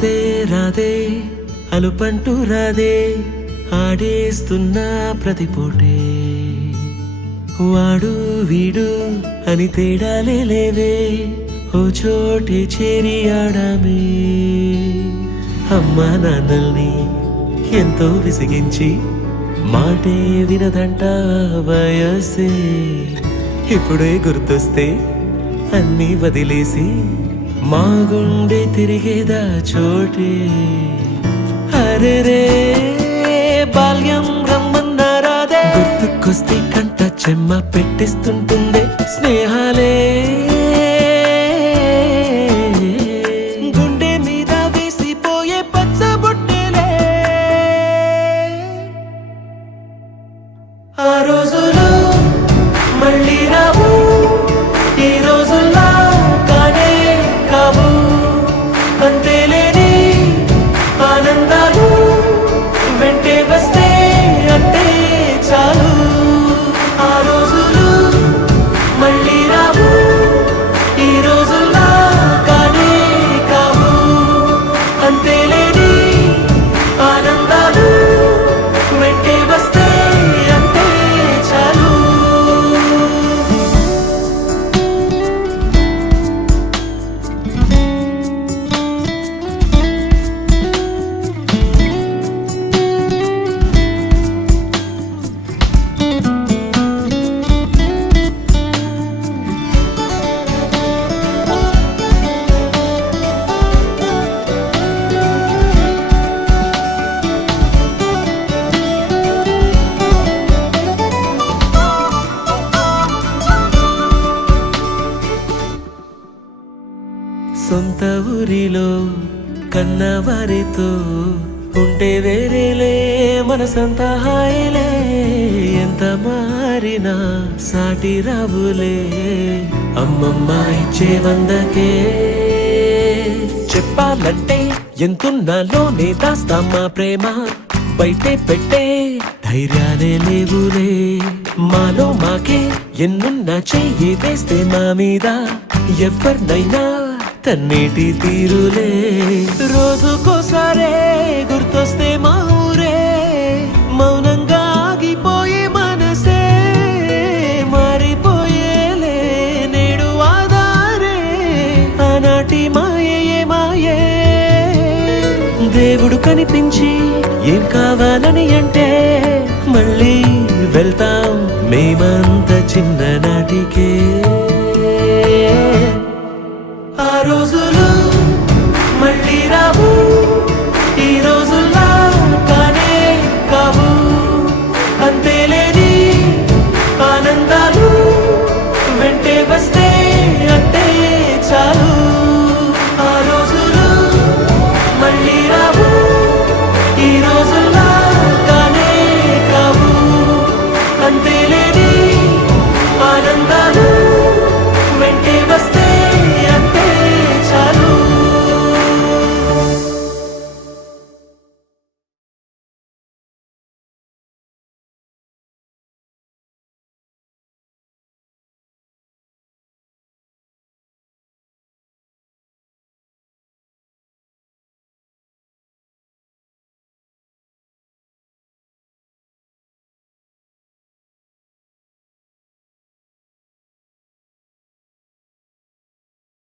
రాధే రాధే అలుపంటూ రాధే ఆడేస్తున్నా ప్రతిపోటే వాడు వీడు అని తేడాలే లేవే ఓ చోటే చేరి ఆడామే అమ్మా నాన్నల్ని ఎంతో విసిగించి మాటే వినదంట వయసే ఇప్పుడే గుర్తొస్తే అన్నీ వదిలేసి మా గుండె తిరిగేదా చోటే అరే రే బాల్యం రమ్మన్నారాదే గుర్తుకొస్తే కంట చెమ్మ పెట్టిస్తుంటుందే స్నేహాలే గుండె మీద వేసిపోయే పచ్చబొట్టెలే ఆ రోజులు మళ్ళీ రావు ఈ రోజుల్లా కానే కావు అంతేలేని ఆనందాలు వెంటే వస్తే అంటే చాలు ఆ రోజులు మళ్ళీ రావు ఈ రోజుల్లా కానే కావు అంతేలేని ఆనందాలు వెంటే వస్తే అంటే చాలు సొంత ఊరిలో కన్నవారితో ఉంటే వేరేలే మనసంత హాయిలే ఎంత మారినా సాటి రావులే అమ్మమ్మ ఇచ్చే వందకే చెప్పాలంటే ఎంతున్నాలోనే దాస్తామా ప్రేమ బయటే పెట్టే ధైర్యాలే లేవులే మాలో మాకే ఎన్నున్నా చెయ్యి వేస్తే మా మీద ఎవరినైనా తన్నేటి తీరులే రోజుకోసారే గుర్తొస్తే మా ఊరే మౌనంగా ఆగిపోయే మనసే మారిపోయేలే నేడు ఆధారే ఆనాటి మాయే మాయే దేవుడు కనిపించి ఏం కావాలని అంటే మళ్ళీ వెళ్తాం మేమంత చిన్ననా